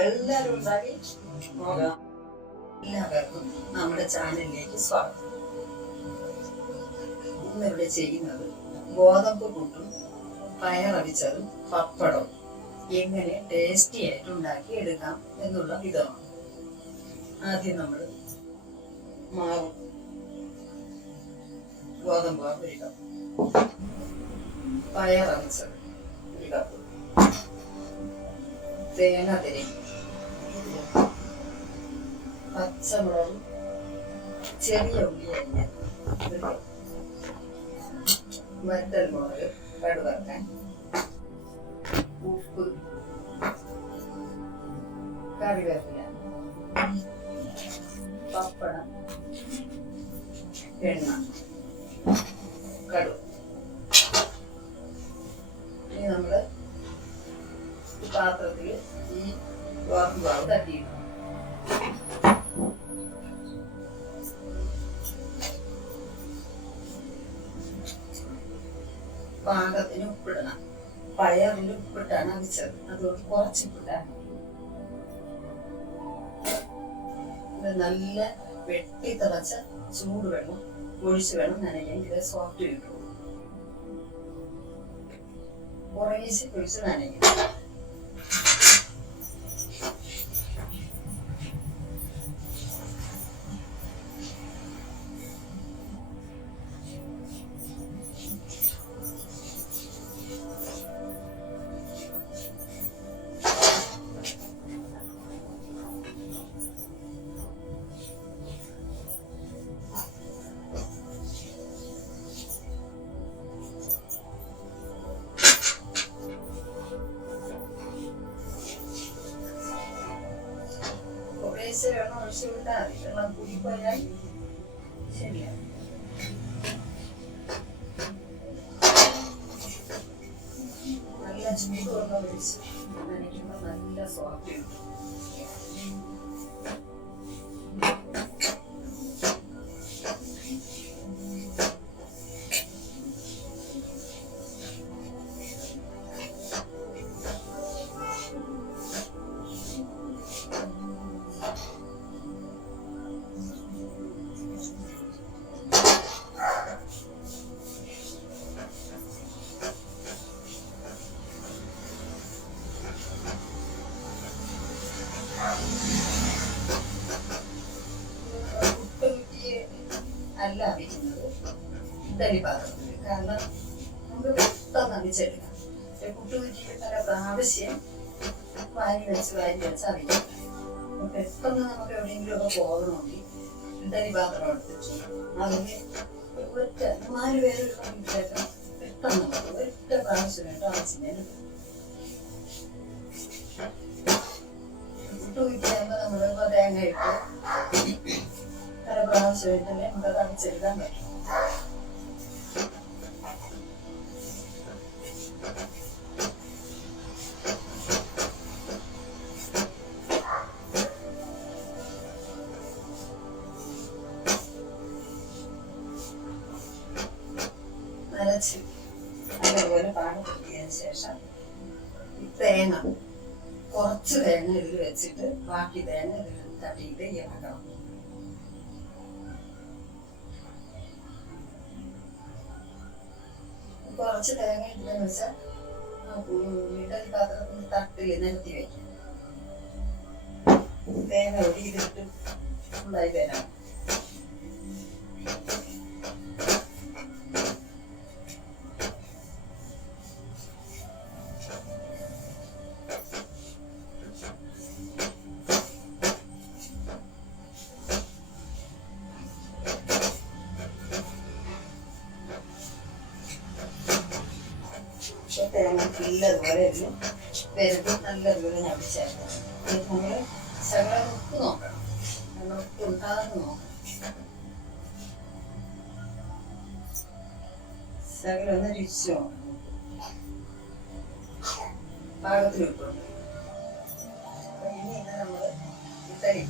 എല്ലാവരും ഉണ്ടാക്കി നോക്കാം എല്ലാവർക്കും നമ്മുടെ ചാനലിലേക്ക് സ്വാഗതം. ഇന്നിവിടെ ചെയ്യുന്നത് ഗോതമ്പ് പുട്ടും പയറടിച്ചതും പപ്പടവും. എങ്ങനെ ടേസ്റ്റി ആയിട്ട് ഉണ്ടാക്കി എടുക്കാം എന്നുള്ള വിധമാണ്. ആദ്യം നമ്മൾ മാവ് ഗോതമ്പ് മാവ് തേങ്ങ തിരങ്ങി പച്ചമുളകും ചെറിയ ഉള്ളി അരിഞ്ഞ വറ്റൽ മുളക് ഉപ്പ്. കറിവേപ്പില. പപ്പടം. എണ്ണ. കടു നല്ല വെട്ടി തിളച്ച ചൂട് വേണം ഒഴിച്ച് വേണം നനയ്ക്കാൻ സോഫ്റ്റ് കിട്ടും കുറേശ്ശെ ഒഴിച്ച് നനയ്ക്കണം. Saya orang sultan. പക്ഷെ പുട്ടുകുറ്റി പല പ്രാവശ്യം വാരി വെച്ച് വാരി വെച്ച് അറിയാം പെട്ടെന്ന് നമുക്ക് എവിടെയെങ്കിലുമൊക്കെ പോകണമെങ്കിൽ ഇഡലി പാത്രം എടുത്തിട്ട് അതിന് ഒറ്റ നാല് പേര് വീട്ടിലേക്ക് പെട്ടെന്ന് ഒറ്റ പ്രാവശ്യം വേണ്ട അവിച്ചിങ്ങനെ പുട്ടുകുറ്റിയാകുമ്പോൾ നമ്മൾ തേങ്ങ ഇട്ട് പല പ്രാവശ്യമായിട്ടല്ലേ നമുക്ക് തളിച്ചെടുക്കാൻ പറ്റും. ശേഷം ഈ തേങ്ങ കുറച്ച് തേങ്ങ ഇതിൽ വെച്ചിട്ട് ബാക്കി തേങ്ങ ഇതിൽ തട്ടിയിട്ട് ഇളക്കണം കുറച്ച് തേങ്ങ ഇതിലെന്ന് വെച്ചാൽ ഇടൽ പാത്രത്തിൽ തട്ടിൽ നിരത്തി വെക്കാം. തേങ്ങ ഒരു ഇതിട്ട് ഉണ്ടായി തരാം വെറുതെ ഞാൻ വിചാരിച്ചു നമ്മൾ ശകലം ഉപ്പ് നോക്കണം. നമ്മൾ ഉപ്പ് ഉണ്ടാകുന്ന നോക്കണം. ശകലം ഒന്ന് രുചിച്ച് പാകത്തിന് ഉപ്പുണ്ട് ഇനി ഇത്തരി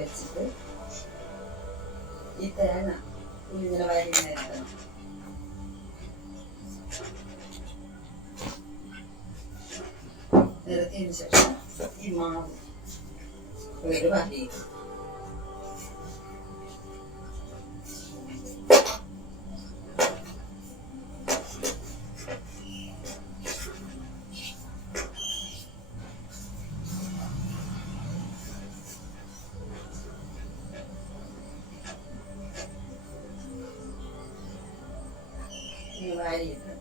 വെച്ചിട്ട് ഈ തേങ്ങ ഇങ്ങനെ വരിങ്ങനെ നിരത്തിയതിനു ശേഷം ഈ മാവ് ഒരു വരി ഈ വാരിയിട്ട്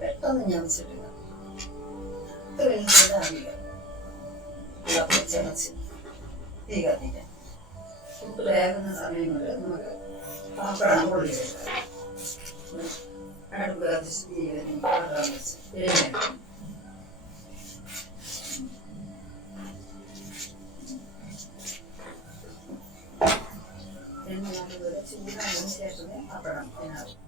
പെട്ടെന്ന് ഞാൻ തീ കത്തിക്കാം ഫുഡ് വേകുന്ന നമുക്ക് പാപ്പടം അടുപ്പ് കത്തിച്ച് തീ പാത്രം വെച്ച് ചൂടായതിനു ശേഷമേ പപ്പടം ഇതിനാവും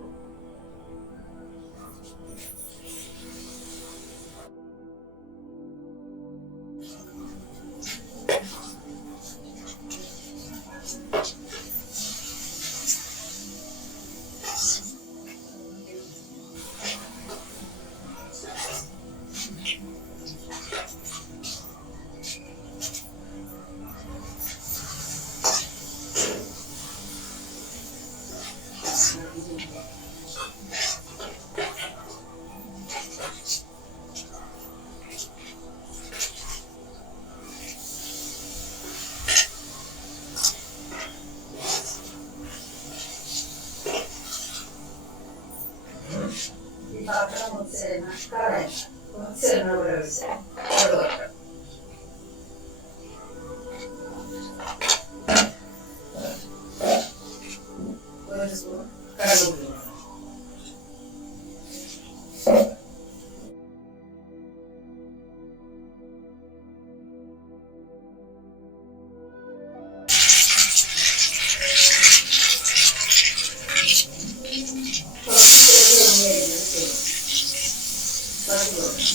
പപ്പടം പൊള്ളി വെക്കണം അപ്പോൾ നല്ല നല്ല നല്ല ചൂടായിട്ടുണ്ട് ഈ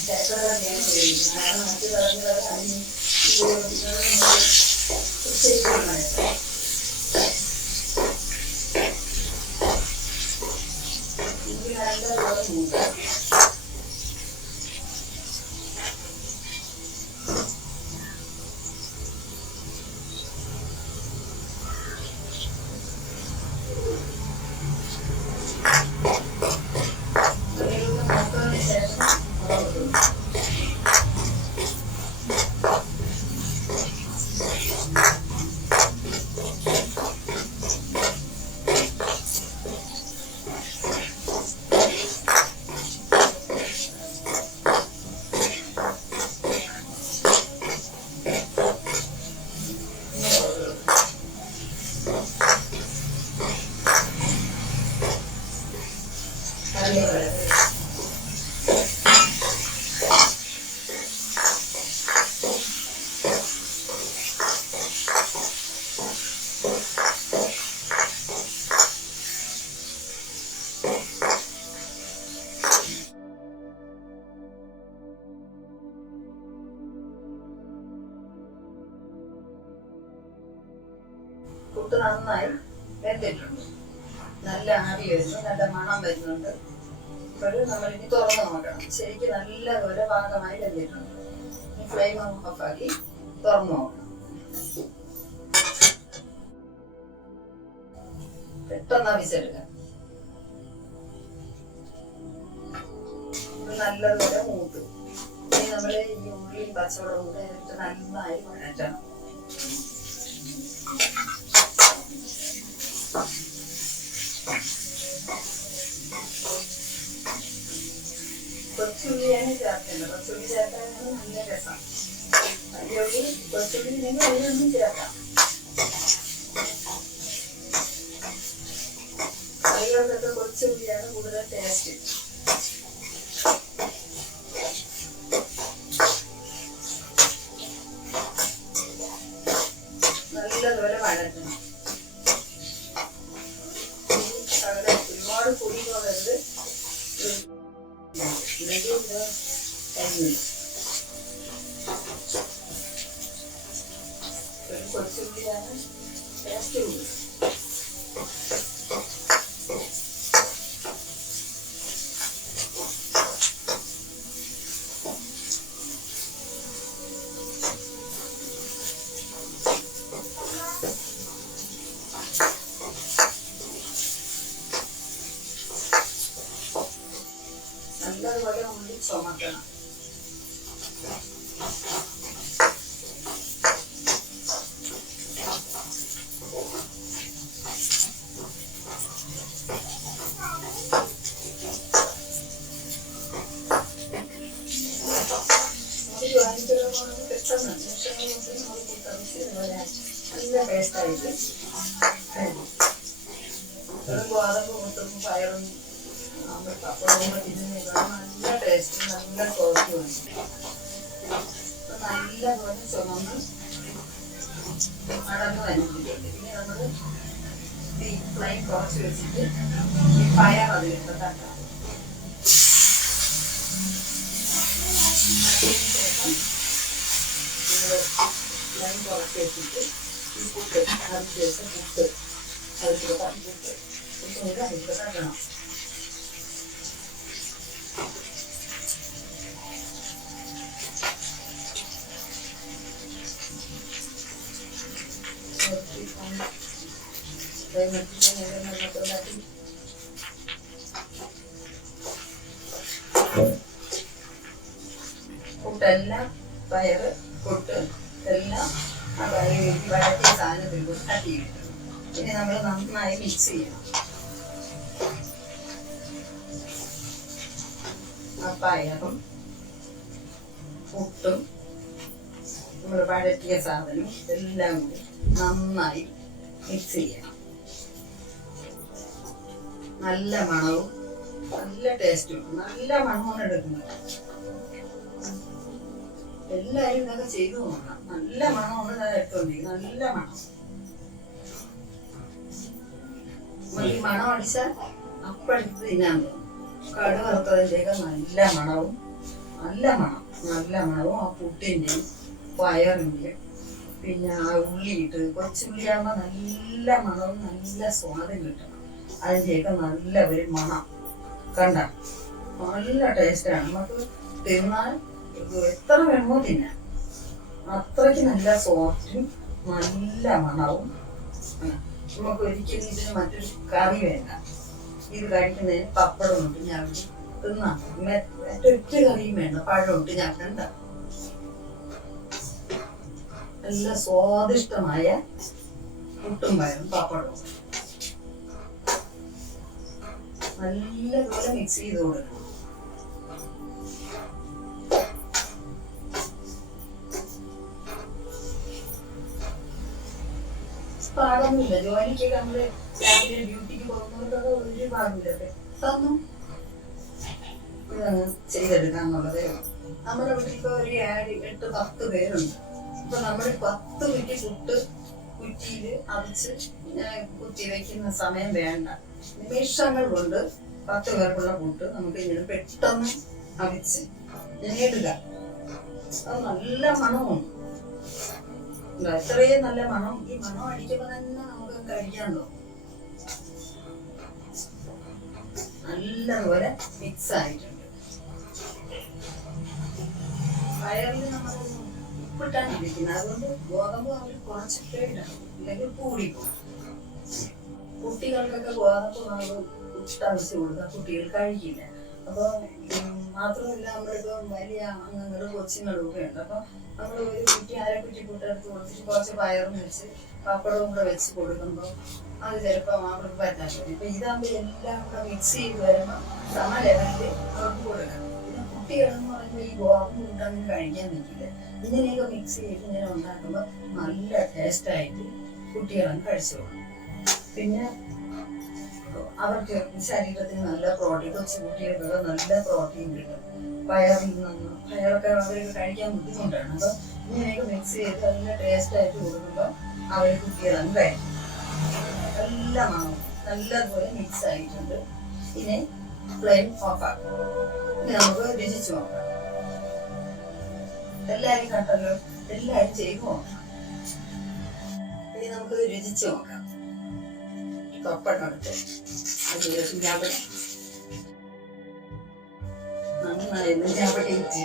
കുറച്ച് കൂടെ. ചക്ക തന്നെയാണ് ചെയ്യുന്നത്. കാരണം മറ്റു തരത്തിലുള്ള കഞ്ഞി ഉപയോഗിക്കുന്നത് നമ്മൾ ശരിക്കും ഇത് മണം ഒരു നമ്മൾ ഇനി തുറന്ന് നോക്കണം. ശരിക്കും നല്ലപോലെ പാകമായി കഴിഞ്ഞിട്ടുണ്ട് ഇനി ഫ്ലെയിം ഓഫാക്കി തുറന്ന് നോക്കണം. പെട്ടെന്ന് ഇത് നല്ലതുപോലെ മൂത്ത്. ഇനി നമ്മൾ ഈ ഉള്ളിയും പച്ചവടവും കൂടെ ഇട്ട് നന്നായി വഴറ്റണം കൊച്ചുള്ളിയാണ് ചേർക്കേണ്ടത് കൊച്ചുള്ളി ചേർക്കാനാണ് നല്ല രസം. അതിലൊരു കൊച്ചുള്ളി നിങ്ങൾ അതിലൊന്നും ചേർക്കാം. കറികൾക്കൊക്കെ കൊച്ചുള്ളിയാണ് കൂടുതൽ ടേസ്റ്റ് ഒരു കൊച്ചുള്ളിയാണ് ടേസ്റ്റ് കൂടുതൽ നല്ല ടേസ്റ്റായിട്ട് ഗോതമ്പ് മുട്ടും പയറും നമ്മൾ പപ്പടവും തിന്നുന്നതിനേക്കാൾ നല്ല ടേസ്റ്റ് നല്ല അപ്പൊ നല്ലപോലെ ചുമന്ന് അടന്ന് വരുന്നുണ്ട് പിന്നെ നമ്മൾ ഈ ഫ്ലൈം കുറച്ച് വെച്ചിട്ട് ഈ പയർ അതിലിട്ട് തട്ടാം ശേഷം ഫ്ലൈം കുറച്ച് വെച്ചിട്ട് ഈ പുട്ട് മിക്സ് ചെയ്യണം ആ പയറും പുട്ടും നമ്മൾ നന്നായി മിക്സ് ചെയ്യണം. നല്ല മണവും നല്ല ടേസ്റ്റും നല്ല മണമാണ് എടുക്കുന്നത്. എല്ലാവരും ഇതൊക്കെ ചെയ്തു നോക്കണം. നല്ല മണമാണ് ഇത് നല്ല മണം. നമുക്ക് ഈ മണം അടിച്ചാൽ അപ്പഴത്ത് തിന്നാൻ കടു വറുത്തതിന്റെയൊക്കെ നല്ല മണവും നല്ല മണം നല്ല മണവും ആ പുട്ടിന്റെയും പയറിന്റെയും പിന്നെ ആ ഉള്ളിയിട്ട് കൊച്ചുള്ളിയാകുമ്പോൾ നല്ല മണവും നല്ല സ്വാദും കിട്ടണം. അതിന്റെയൊക്കെ നല്ല ഒരു മണം. കണ്ട? നല്ല ടേസ്റ്റാണ് നമുക്ക് തിന്നാൽ എത്ര വേണമോ തിന്നാം. അത്രയ്ക്ക് നല്ല സോഫ്റ്റും നല്ല മണവും. ആണ്. നമുക്ക് ഒരിക്കലും ഇതിന് മറ്റൊരു കറി വേണ്ട. ഇത് കഴിക്കുന്നതിന് പപ്പടം ഉണ്ട് ഞാൻ തിന്നാം. മറ്റൊരു കറിയും വേണ്ട. പഴം ഉണ്ട് ഞാൻ കണ്ട. നല്ല സ്വാദിഷ്ടമായ പുട്ടും പയറും പപ്പടവും. നല്ലതുപോലെ മിക്സ് ചെയ്ത് കൊടുക്കണം. ഒരു തന്നു നമ്മുടെ വീട്ടിൽ ഇപ്പൊ ഒരു ഏഴ് എട്ട് പത്ത് പേരുണ്ട്. ഇപ്പൊ നമ്മൾ പത്ത് കുറ്റി പുട്ട് കുറ്റിയിൽ അവിച്ച് കുത്തി വെക്കുന്ന സമയം വേണ്ട. നിമിഷങ്ങൾ കൊണ്ട് പത്ത് പേർക്കുള്ള പുട്ട് നമുക്ക് ഇങ്ങനെ പെട്ടെന്ന് അവിച്ച് നേടുക അത് നല്ല മണമാണ്. ഇതാ, ഇത്രയും നല്ല മണം ഈ മണം അടിക്കുമ്പോ തന്നെ നമുക്ക് കഴിക്കാൻ തോന്നും. നല്ലതുപോലെ മിക്സ് ആയിട്ടുണ്ട്. പയറിൽ നമ്മൾ ഉപ്പിട്ടാണ് ഇരിക്കുന്നത് അതുകൊണ്ട് ഗോതമ്പ് അവർ കുറച്ചിട്ടേ ഇടണം. ഇല്ലെങ്കിൽ കൂടിപ്പോകും കുട്ടികൾക്കൊക്കെ ഗോതമ്പ് മാവ് ഉപ്പിട്ടാവശ്യം കൊടുത്താൽ കുട്ടികൾ കഴിക്കില്ല. അപ്പോൾ മാത്രമല്ല നമ്മളിപ്പോൾ വലിയ അംഗങ്ങളും കൊച്ചുങ്ങളും ഒക്കെ ഉണ്ട്. അപ്പോൾ നമ്മൾ ഒരു കുറ്റി അര കുറ്റി കൊടുത്തിട്ട് കുറച്ച് പയറും വെച്ച് പപ്പടവും കൂടെ വെച്ച് കൊടുക്കുമ്പോൾ അത് ചിലപ്പോൾ അവർക്ക് പറ്റാൻ പറ്റും ഇപ്പം ഇതാകുമ്പോൾ എല്ലാം കൂടെ മിക്സ് ചെയ്ത് വരുമ്പോൾ സമ ലെവലിൽ അവർക്ക് കൊടുക്കണം. പിന്നെ കുട്ടികളെന്ന് പറയുമ്പോൾ ഈ ഗോതമ്പ് കൂട്ടൊന്നും കഴിക്കാൻ നിൽക്കില്ല ഇങ്ങനെയൊക്കെ മിക്സ് ചെയ്ത് ഇങ്ങനെ ഉണ്ടാക്കുമ്പോൾ നല്ല ടേസ്റ്റായിട്ട് കുട്ടികളും കഴിച്ചോളും പിന്നെ അവർക്ക് ശരീരത്തിന് നല്ല പ്രോട്ടീൻ കൊച്ചു കുട്ടികൾക്കൊക്കെ നല്ല പ്രോട്ടീൻ കിട്ടും. പയറിൽ പയറൊക്കെ അവർക്ക് കഴിക്കാൻ ബുദ്ധിമുട്ടാണ്. അപ്പോൾ ഇങ്ങനെയൊക്കെ മിക്സ് ചെയ്ത് നല്ല ടേസ്റ്റ് ആയിട്ട് കൊടുക്കുമ്പോൾ അവർ കുത്തിയതാണ് കഴിക്കും. എല്ലാം ആവും നല്ലതുപോലെ മിക്സ് ആയിട്ടുണ്ട്. ഇനി ഫ്ലെയിം ഓഫാക്കാം ഇനി നമുക്ക് രുചിച്ചു നോക്കാം. എല്ലാവരും കണ്ടല്ലോ? എല്ലാവരും ചെയ്ത് നോക്കാം. ഇനി നമുക്ക് രുചിച്ചു നോക്കാം. പപ്പടം എടുത്ത്. ഞാൻ ഞാപടി നന്നായിരുന്നു ഇഞ്ചി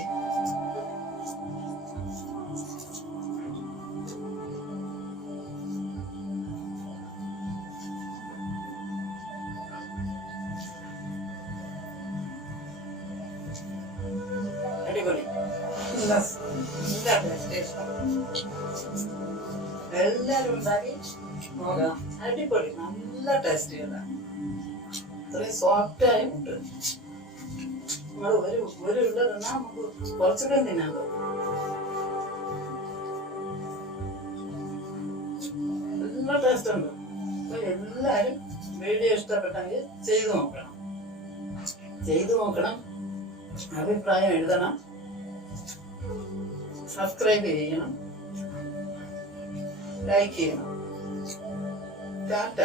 അടിപൊളി. എല്ലാവരും ഉണ്ടാക്കി അടിപൊളി നല്ല ടേസ്റ്റ് ഇത്രയും സോഫ്റ്റ് ആയി ഉണ്ട്. നമ്മൾ വീഡിയോ ഇഷ്ടപ്പെട്ടെങ്കിൽ ചെയ്തു നോക്കണം. ചെയ്തു നോക്കണം. അഭിപ്രായം എഴുതണം. സബ്സ്ക്രൈബ് ചെയ്യണം. ലൈക്ക് ചെയ്യണം. ടാറ്റ